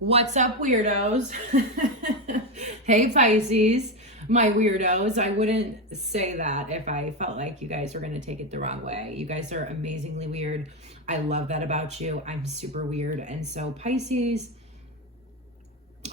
What's up, weirdos? Hey, Pisces, my weirdos. I wouldn't say that if I felt like you guys were going to take it the wrong way. You guys are amazingly weird. I love that about you. I'm super weird. And so Pisces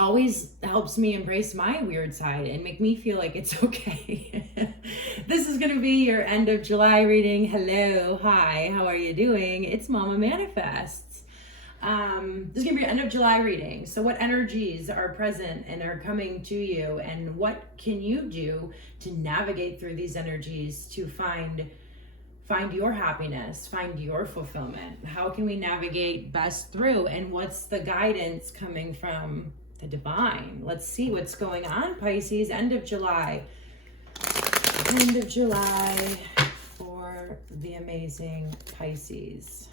always helps me embrace my weird side and make me feel like it's okay. This is going to be your end of July reading. Hello. Hi. How are you doing? It's Mama Manifests. This is going to be your end of July reading. So what energies are present and are coming to you, and what can you do to navigate through these energies to find your happiness, find your fulfillment? How can we navigate best through, and what's the guidance coming from the divine? Let's see what's going on, Pisces. End of July for the amazing Pisces.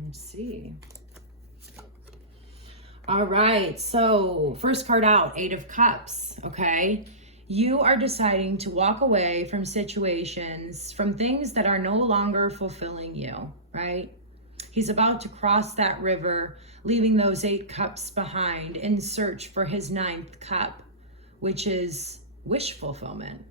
Let's see. All right, so first card out, Eight of Cups, okay? You are deciding to walk away from situations, from things that are no longer fulfilling you, right? He's about to cross that river, leaving those 8 cups behind in search for his 9th cup, which is wish fulfillment.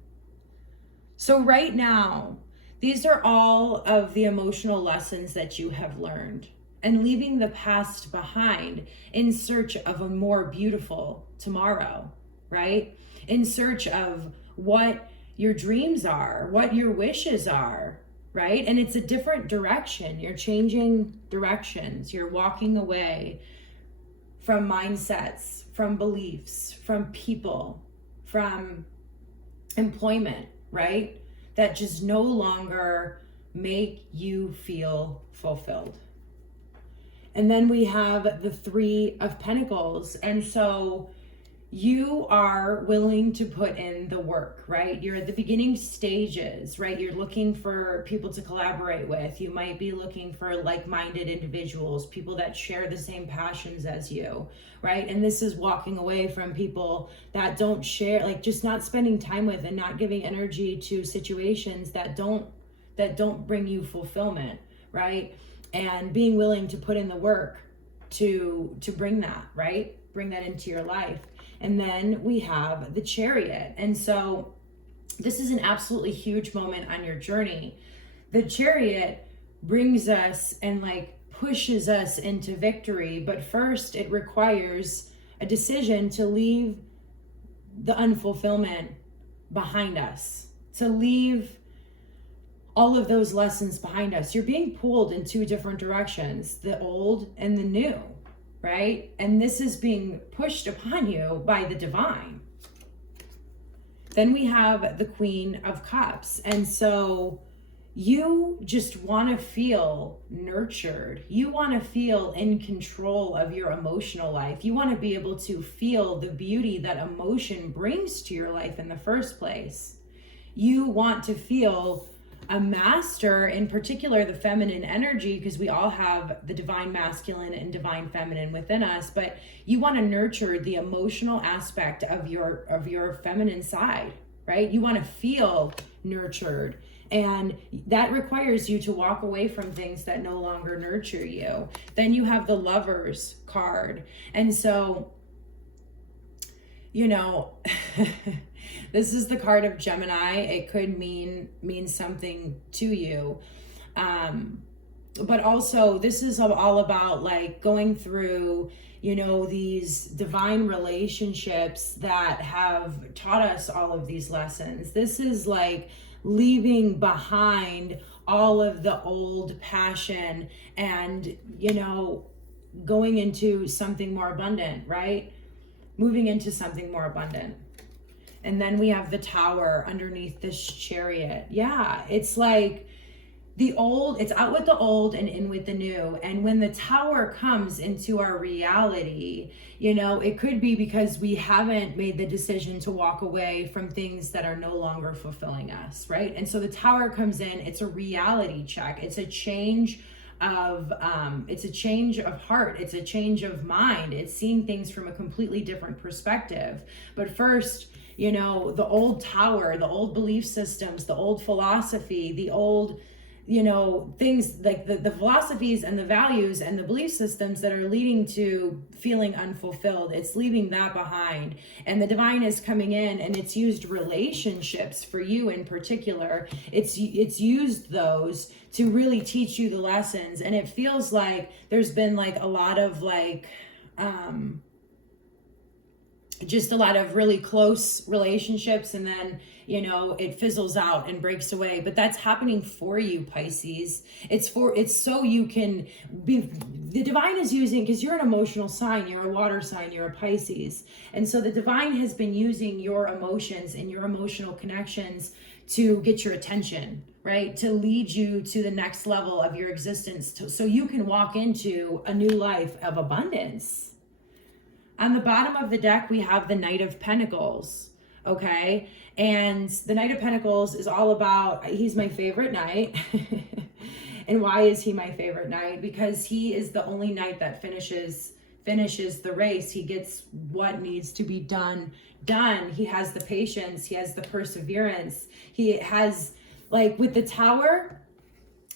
So right now, these are all of the emotional lessons that you have learned, and leaving the past behind in search of a more beautiful tomorrow, right? In search of what your dreams are, what your wishes are, right? And it's a different direction. You're changing directions. You're walking away from mindsets, from beliefs, from people, from employment, right? That just no longer make you feel fulfilled. And then we have the 3 of Pentacles. And so you are willing to put in the work, right? You're at the beginning stages, right? You're looking for people to collaborate with. You might be looking for like-minded individuals, people that share the same passions as you, right? And this is walking away from people that don't share, like just not spending time with and not giving energy to situations that don't bring you fulfillment, right? And being willing to put in the work to bring that, right? Bring that into your life. And then we have the Chariot. And so this is an absolutely huge moment on your journey. The Chariot brings us and pushes us into victory. But first it requires a decision to leave the unfulfillment behind us, to leave all of those lessons behind us. You're being pulled in 2 different directions, the old and the new, right? And this is being pushed upon you by the divine. Then we have the Queen of Cups. And so you just want to feel nurtured. You want to feel in control of your emotional life. You want to be able to feel the beauty that emotion brings to your life in the first place. You want to feel a master, in particular the feminine energy, because we all have the divine masculine and divine feminine within us, but you want to nurture the emotional aspect of your feminine side, right? You want to feel nurtured, and that requires you to walk away from things that no longer nurture you. Then you have the Lovers card. And so, this is the card of Gemini. It could mean something to you. But also this is all about going through, these divine relationships that have taught us all of these lessons. This is leaving behind all of the old passion and, going into something more abundant, right? Moving into something more abundant. And then we have the Tower underneath this Chariot. Yeah, it's like the old, it's out with the old and in with the new. And when the Tower comes into our reality, it could be because we haven't made the decision to walk away from things that are no longer fulfilling us, right? And so the Tower comes in, it's a reality check. It's a change of heart. It's a change of mind. It's seeing things from a completely different perspective. But first, you know, the old tower, the old belief systems, the old philosophy, the old, you know, things like the philosophies and the values and the belief systems that are leading to feeling unfulfilled. It's leaving that behind. And the divine is coming in, and it's used relationships for you in particular. It's used those to really teach you the lessons. And it feels like there's been like a lot of like, just a lot of really close relationships, and then, you know, it fizzles out and breaks away. But that's happening for you, Pisces. It's so you can be, the divine is using, because you're an emotional sign, you're a water sign, you're a Pisces. And so the divine has been using your emotions and your emotional connections to get your attention, right? To lead you to the next level of your existence, so you can walk into a new life of abundance. On the bottom of the deck, we have the Knight of Pentacles, okay? And the Knight of Pentacles is all about, he's my favorite knight. And why is he my favorite knight? Because he is the only knight that finishes the race. He gets what needs to be done. He has the patience, he has the perseverance. He has, like with the Tower,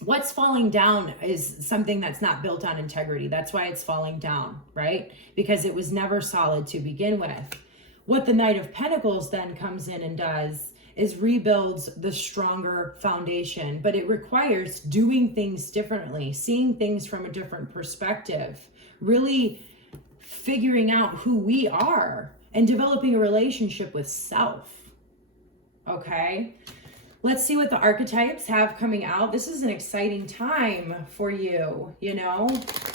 what's falling down is something that's not built on integrity. That's why it's falling down, right? Because it was never solid to begin with. What the Knight of Pentacles then comes in and does is rebuilds the stronger foundation, but it requires doing things differently, seeing things from a different perspective, really figuring out who we are and developing a relationship with self, okay? Let's see what the archetypes have coming out. This is an exciting time for you, you know?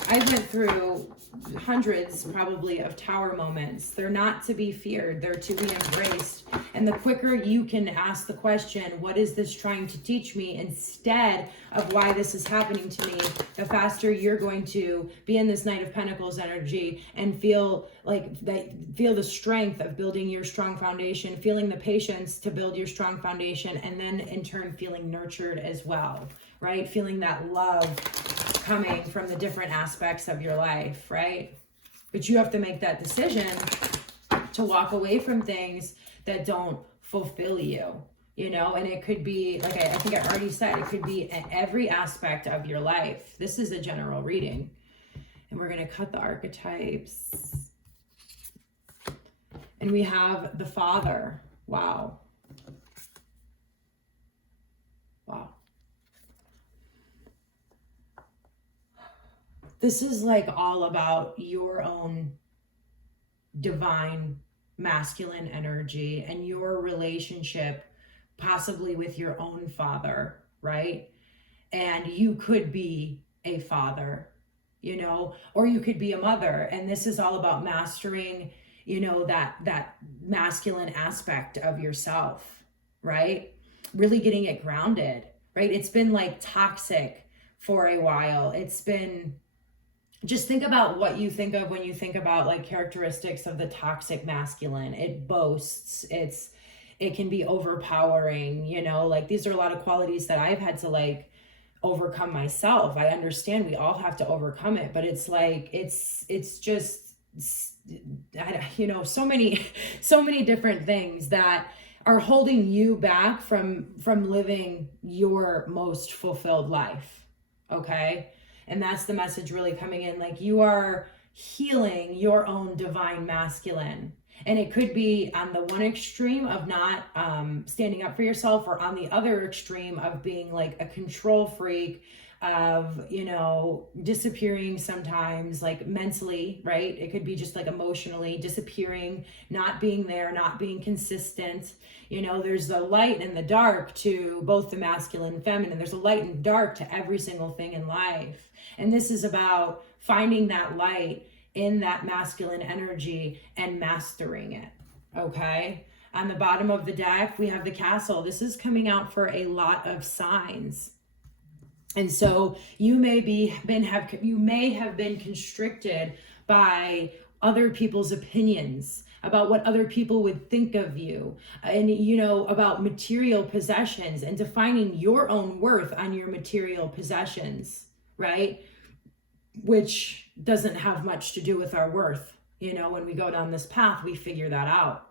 I went through hundreds probably of Tower moments. They're not to be feared, they're to be embraced. And the quicker you can ask the question, what is this trying to teach me, instead of why this is happening to me, the faster you're going to be in this Knight of Pentacles energy and feel the strength of building your strong foundation, feeling the patience to build your strong foundation, and then in turn feeling nurtured as well, right? Feeling that love coming from the different aspects of your life, right? But you have to make that decision to walk away from things that don't fulfill you, you know? And it could be, like I think I already said, it could be in every aspect of your life. This is a general reading. And we're gonna cut the archetypes. And we have the Father. Wow. Wow. This is like all about your own divine masculine energy and your relationship possibly with your own father, right? And you could be a father, you know, or you could be a mother. And this is all about mastering, you know, that masculine aspect of yourself, right? Really getting it grounded, right? It's been like toxic for a while. It's been, just think about what you think of when you think about like characteristics of the toxic masculine. It boasts, it can be overpowering, you know, like these are a lot of qualities that I've had to like overcome myself. I understand we all have to overcome it, but it's like, it's just, you know, so many different things that are holding you back from living your most fulfilled life. Okay. And that's the message really coming in. Like you are healing your own divine masculine. And it could be on the one extreme of not standing up for yourself, or on the other extreme of being like a control freak, of, you know, disappearing sometimes, like mentally, right? It could be just like emotionally disappearing, not being there, not being consistent. You know, there's the light and the dark to both the masculine and feminine. There's a light and dark to every single thing in life. And this is about finding that light in that masculine energy and mastering it, okay? On the bottom of the deck, we have the Castle. This is coming out for a lot of signs. And so you may have been constricted by other people's opinions about what other people would think of you, and, you know, about material possessions and defining your own worth on your material possessions, right? Which doesn't have much to do with our worth. You know, when we go down this path, we figure that out.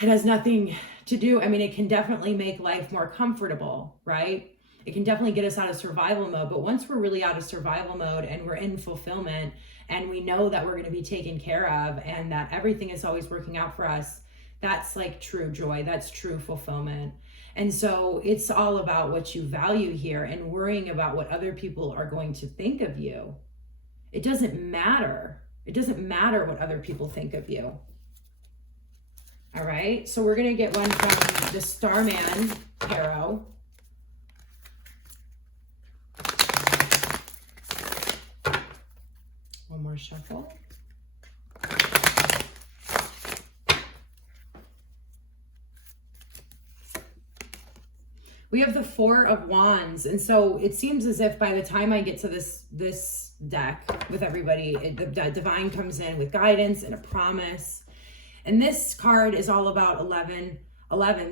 It has nothing to do, I mean, it can definitely make life more comfortable, right? It can definitely get us out of survival mode. But once we're really out of survival mode and we're in fulfillment and we know that we're going to be taken care of and that everything is always working out for us, that's like true joy. That's true fulfillment. And so it's all about what you value here and worrying about what other people are going to think of you. It doesn't matter. It doesn't matter what other people think of you. All right. So we're going to get one from the Starman Tarot. One more shuffle. We have the Four of Wands. And so it seems as if by the time I get to this deck with everybody, the divine comes in with guidance and a promise. And this card is all about 11.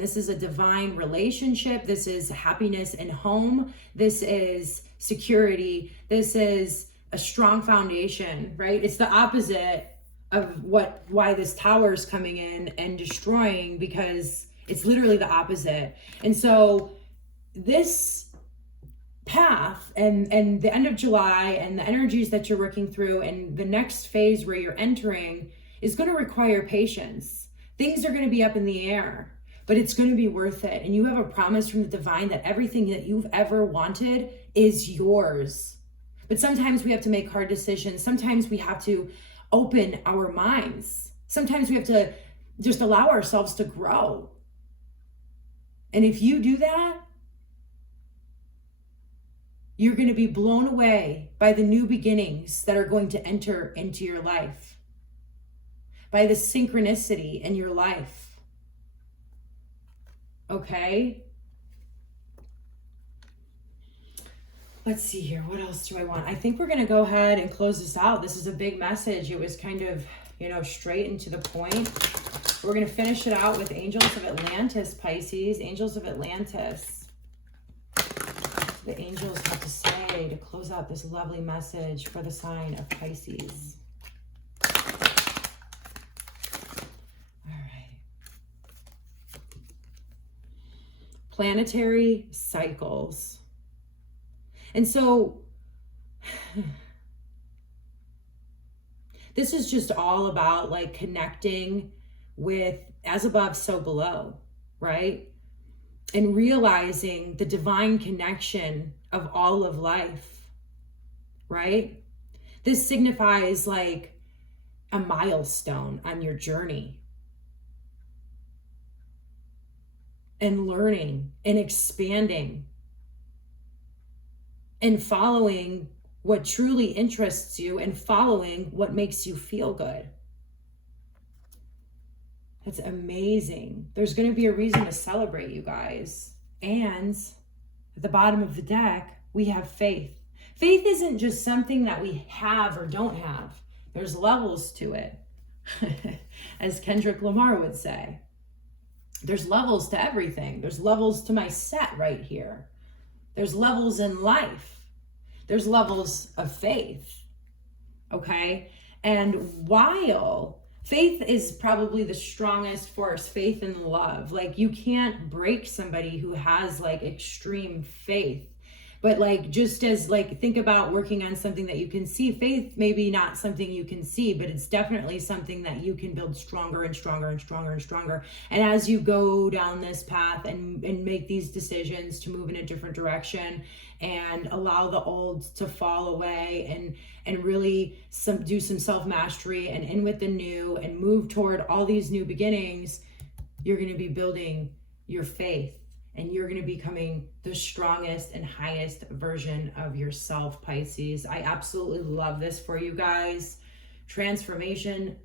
This is a divine relationship. This is happiness and home. This is security. This is a strong foundation, right? It's the opposite of why this tower is coming in and destroying, because it's literally the opposite. And so this path and the end of July and the energies that you're working through and the next phase where you're entering is going to require patience. Things are going to be up in the air, but it's going to be worth it. And you have a promise from the divine that everything that you've ever wanted is yours. But sometimes we have to make hard decisions. Sometimes we have to open our minds. Sometimes we have to just allow ourselves to grow. And if you do that, you're going to be blown away by the new beginnings that are going to enter into your life, by the synchronicity in your life. Okay? Let's see here. What else do I want? I think we're going to go ahead and close this out. This is a big message. It was kind of, straight and to the point. We're going to finish it out with Angels of Atlantis, Pisces. Angels of Atlantis. The angels have to say to close out this lovely message for the sign of Pisces. All right. Planetary cycles. And so this is just all about like connecting with as above, so below, right? And realizing the divine connection of all of life, right? This signifies like a milestone on your journey. And learning and expanding and following what truly interests you and following what makes you feel good. That's amazing. There's going to be a reason to celebrate, you guys. And at the bottom of the deck, we have faith. Faith isn't just something that we have or don't have. There's levels to it. As Kendrick Lamar would say. There's levels to everything. There's levels to my set right here. There's levels in life. There's levels of faith. Okay? And while faith is probably the strongest force, faith and love. Like you can't break somebody who has like extreme faith. But like, just as like, think about working on something that you can see. Faith maybe not something you can see, but it's definitely something that you can build stronger and stronger and stronger and stronger. And as you go down this path and make these decisions to move in a different direction and allow the old to fall away and really do some self-mastery and in with the new and move toward all these new beginnings, you're going to be building your faith. And you're going to be becoming the strongest and highest version of yourself, Pisces. I absolutely love this for you guys. Transformation,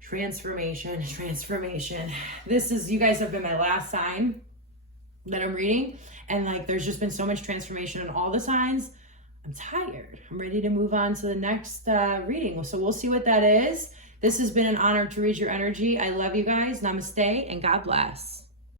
transformation, transformation. This is, you guys have been my last sign that I'm reading. And like, there's just been so much transformation in all the signs. I'm tired. I'm ready to move on to the next reading. So we'll see what that is. This has been an honor to read your energy. I love you guys. Namaste and God bless.